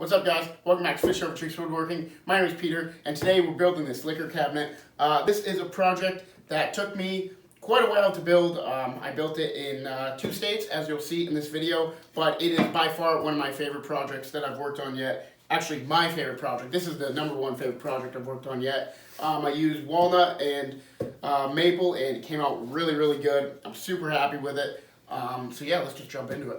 What's up, guys? Welcome back to Fish Over Tricks Woodworking. My name is Peter, and today we're building this liquor cabinet. This is a project that took me quite a while to build. I built it in 2 states, as you'll see in this video, but it is by far one of my favorite projects that I've worked on yet. Actually, my favorite project. This is the #1 favorite project I've worked on yet. I used walnut and maple, and it came out really, really good. I'm super happy with it. So yeah, let's just jump into it.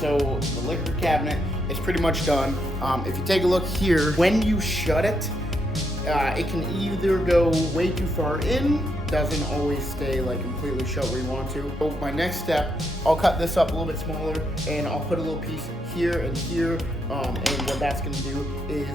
So the liquor cabinet is pretty much done. If you take a look here, when you shut it, it can either go way too far in, doesn't always stay like completely shut where you want to. So my next step, I'll cut this up a little bit smaller and I'll put a little piece here and here. And what that's gonna do is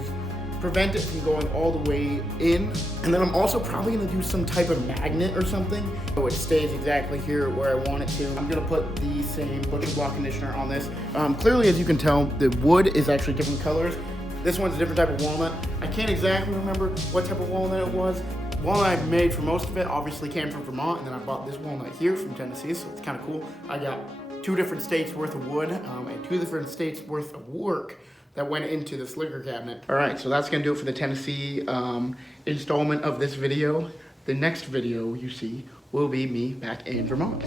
prevent it from going all the way in. And then I'm also probably gonna do some type of magnet or something so it stays exactly here where I want it to. I'm gonna put the same butcher block conditioner on this. Clearly, as you can tell, the wood is actually different colors. This one's a different type of walnut. I can't exactly remember what type of walnut it was. Walnut I've made for most of it obviously came from Vermont, and then I bought this walnut here from Tennessee, so it's kind of cool. I got 2 different states worth of wood and 2 different states worth of work that went into this liquor cabinet. All right, so that's gonna do it for the Tennessee installment of this video. The next video you see will be me back in Vermont.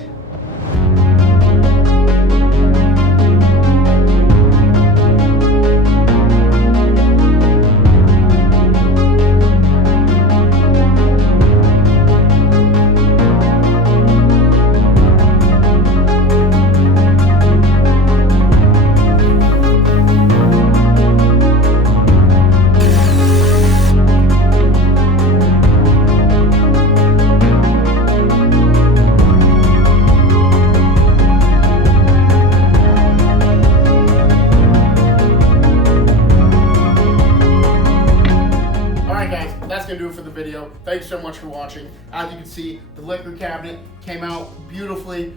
That's gonna do it for the video. Thanks so much for watching. As you can see, the liquor cabinet came out beautifully.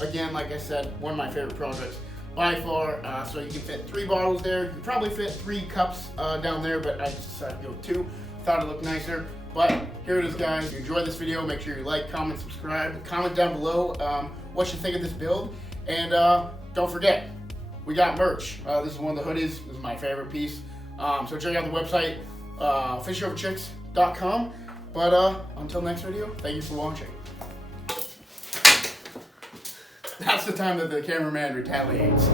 Again, like I said, one of my favorite projects by far. So you can fit 3 bottles there. You can probably fit 3 cups down there, but I just decided to go 2. Thought it looked nicer. But here it is, guys. If you enjoyed this video, make sure you like, comment, subscribe. Comment down below what you think of this build. And don't forget, we got merch. This is one of the hoodies. This is my favorite piece. So check out the website. fishoverchicks.com. But until next video, thank you for watching. That's the time that the cameraman retaliates.